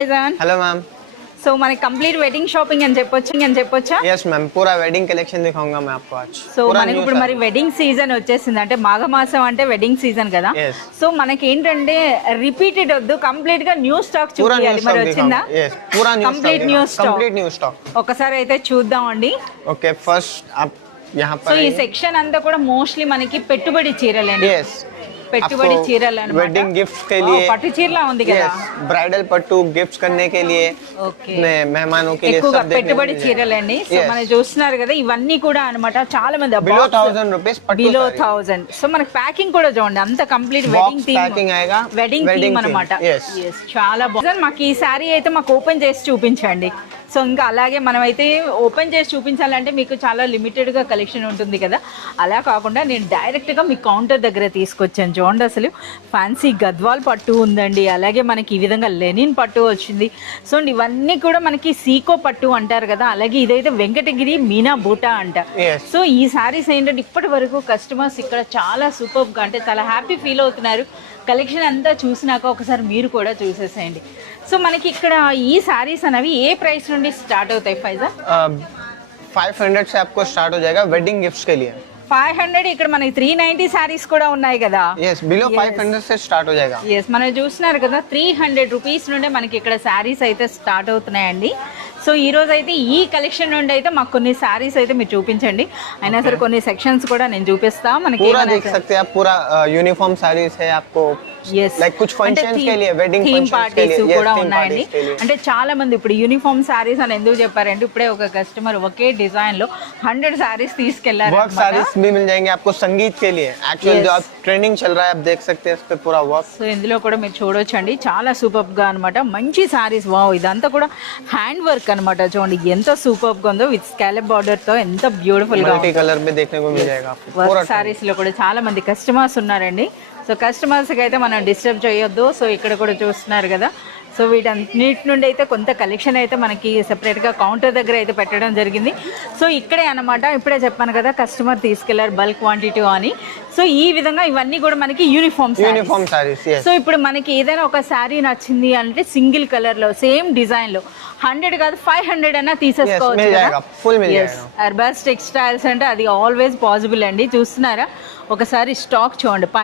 Hello ma'am. So మనకి complete wedding shopping అని చెప్పొచ్చా? यस मैम, पूरा वेडिंग कलेक्शन दिखाऊंगा मैं आपको आज। సో మనకి ఇప్పుడు మరి వెడ్డింగ్ సీజన్ వచ్చేసింది, అంటే మాఘమాసం అంటే వెడ్డింగ్ సీజన్ కదా. Yes. సో మనకి ఏంటంటే రిపీటెడ్ వద్దు, కంప్లీట్ గా న్యూ స్టాక్ చూపించాలి. మరి వచ్చిందా? यस, पूरा new complete new stock. Complete new stock. ఒకసారి అయితే చూద్దామండి. ओके, फर्स्ट आप यहाँ సో पर ఈ సెక్షన్ అంతా కూడా మోస్ట్లీ మనకి పెట్టుబడి చీరలండి. यस, పెట్టుబడి చీరలు అన్నమాట. वेडिंग गिफ्ट के लिए పట్టు చీరలా ఉంది కదా. यस, ब्राइडल पट्टू गिफ्ट्स करने के लिए, ఓకే, मेहमानों के लिए ఎక్కువగా सब देखने को పెట్టుబడి मिलेगा। చీరలండి. సో మనం చూస్తున్నారు కదా, ఇవన్నీ కూడా అన్నమాట. చాలా మంది below 1000 rupees pattu below sari. 1000. So మనకి ప్యాకింగ్ కూడా చూడండి, అంత కంప్లీట్ వెడ్డింగ్ థీమ్, पैकिंग आएगा, వెడ్డింగ్ థీమ్ అన్నమాట. यस। చాలా బాగుంది. మాకు ఈ సారీ అయితే మాకు ఓపెన్ చేసి చూపించండి. సో ఇంకా అలాగే మనమైతే ఓపెన్ చేసి చూపించాలంటే మీకు చాలా లిమిటెడ్గా కలెక్షన్ ఉంటుంది కదా, అలా కాకుండా నేను డైరెక్ట్గా మీ కౌంటర్ దగ్గర తీసుకొచ్చాను. చూడండి, అసలు ఫ్యాన్సీ గద్వాల్ పట్టు ఉందండి, అలాగే మనకి ఈ విధంగా లెనిన్ పట్టు వచ్చింది. సో ఇవన్నీ కూడా మనకి సీకో పట్టు అంటారు కదా, అలాగే ఇదైతే వెంకటగిరి మీనా బూటా అంట. సో ఈ సారీస్ ఏంటంటే ఇప్పటి వరకు కస్టమర్స్ ఇక్కడ చాలా సూపర్గా, అంటే చాలా హ్యాపీ ఫీల్ అవుతున్నారు. కలెక్షన్ అంతా చూసినాక ఒకసారి మీరు కూడా చూసేసేయండి. సో మనకి ఇక్కడ ఈ సారీస్ అనేవి ఏ ప్రైస్ నుండి స్టార్ట్ అవుతాయి ఫైజా? 500 से आपको स्टार्ट हो जाएगा वेडिंग गिफ्ट्स के लिए। 500. ఇక్కడ మనకి 390 సారీస్ కూడా ఉన్నాయి కదా. यस, बिलो 500 से स्टार्ट हो जाएगा। ఎస్, మనం చూస్తున్నారు కదా, 300 రూపీస్ నుండి మనకి ఇక్కడ శారీస్ అయితే స్టార్ట్ అవుతున్నాయండి. సో ఈ రోజు అయితే ఈ కలెక్షన్ నుండి అయితే మాకు కొన్ని శారీస్ అయితే మీరు చూపించండి. అయినా సరే కొన్ని సెక్షన్స్ కూడా నేను చూపిస్తా. మనకి पूरा देख सकते हैं आप, पूरा यूनिफॉर्म साड़ीज है आपको। लाइक कुछ फंक्शंस के लिए, वेडिंग థీమ్ फंक्शंस के పార్టీస్ लिए, కూడా थीम ఉన్నాయండి. पार्टीज के लिए। అంటే చాలా మంది ఇప్పుడు యూనిఫామ్ శారీస్ అని ఎందుకు చెప్పారంటే, ఇప్పుడే ఒక కస్టమర్ ఒకే డిజైన్ లో 100 శారీస్ తీసుకెళ్లారు. वर्क साड़ीज भी मिल जाएंगे आपको संगीत के लिए। एक्चुअल जो आप ट्रेंडिंग चल रहा है, आप देख सकते हैं इस पे पूरा वर्क। సో ఇందులో కూడా మీరు చూడొచ్చండి, చాలా సూపర్ గా అనమాట. మంచి శారీస్. వావ్, ఇదంతా కూడా హ్యాండ్ వర్క్ అనమాట. చూడండి ఎంత సూపర్ గా ఉందో, విత్ స్కాలప్ బార్డర్ తో ఎంత బ్యూటిఫుల్ గా. मल्टी कलर में देखने को मिल जाएगा आपको। వర్క్ శారీస్ లో కూడా చాలా మంది కస్టమర్స్ ఉన్నారండి. సో కస్టమర్స్కి అయితే మనం డిస్టర్బ్ చేయొద్దు. సో ఇక్కడ కూడా చూస్తున్నారు కదా. సో వీటన్నిటి నుండి అయితే కొంత కలెక్షన్ అయితే మనకి సెపరేట్గా కౌంటర్ దగ్గర అయితే పెట్టడం జరిగింది. సో ఇక్కడే అనమాట, ఇప్పుడే చెప్పాను కదా, కస్టమర్ తీసుకెళ్లారు బల్క్ క్వాంటిటీ అని. సో ఈ విధంగా ఇవన్నీ కూడా మనకి యూనిఫామ్ సారీస్. సో ఇప్పుడు మనకి ఏదైనా ఒక శారీ నచ్చింది అంటే సింగిల్ కలర్ లో సేమ్ డిజైన్ లో 100 కాదు 500 అయినా తీసేసుకోవచ్చు కదా. అర్బాస్ టెక్స్టైల్స్ అంటే అది ఆల్వేస్ పాసిబుల్ అండి. చూస్తున్నారా, ఒకసారి స్టాక్ చూడండి.